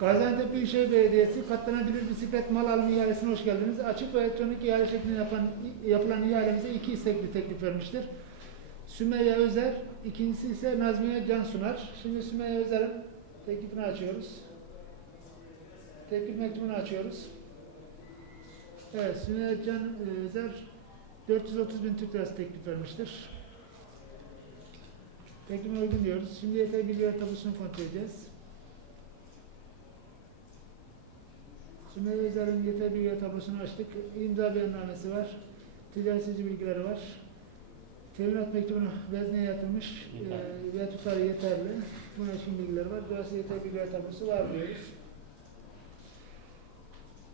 Gaziantep Büyükşehir Belediyesi katlanabilir bisiklet mal alımı ihalesine hoş geldiniz. Açık ve elektronik ihale şeklinde yapan, yapılan ihalemize iki istekli teklif vermiştir. Sümeyye Özer, ikincisi ise Nazmiye Can Sunar. Şimdi Sümeyye Özer'in teklifini açıyoruz. Teklif mektubunu açıyoruz. Evet, Sümeyye Can e, Özer 430 bin Türk lirası teklif vermiştir. Teklifine uygun diyoruz. Şimdi yeterli bilgi tabusunu kontrol edeceğiz. Sümeyye Özer'in yeterli bilgi tablosunu açtık. İmza beyannamesi var. Ticari sicil bilgileri var. Teminat mektubunu vezneye yatırmış e, ve tutarı yeterli. Buna ilişkin bilgileri var. Dolayısıyla yeterli bilgiler tablosu var diyoruz.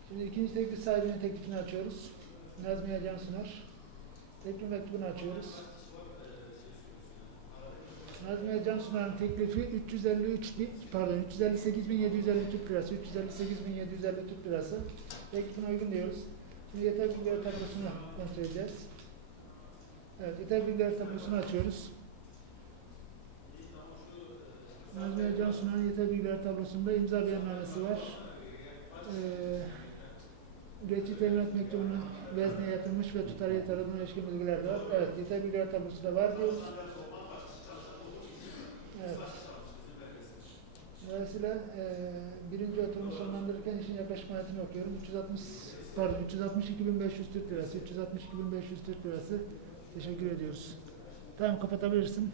Şimdi ikinci teklif sahibinin teklifini açıyoruz. Nazmiye Can Sunar. Teklif mektubunu açıyoruz. Nazmiye Can Sunar'ın teklifi 353 bin, pardon 358.750 Türk lirası, 358.750 Türk lirası. Teklifine uygun diyoruz. Şimdi yeter bilgiler tablosunu kontrol edeceğiz. Evet, yeter bilgiler tablosunu açıyoruz. Nazmiye Can Sunar'ın yeter bilgiler tablosunda imza beyannamesi var. Ee, Üretici teminat mektubunu vezneye yatırmış ve tutarı buna ilişkin bilgiler de var. Evet, yeter bilgiler tablosu da var diyoruz. Evet. Dolayısıyla e, birinci oturumu sonlandırırken işin yaklaşık maliyetini okuyorum. 360 pardon 362.500 Türk lirası, 362.500 Türk lirası. Teşekkür ediyoruz. Tamam kapatabilirsin.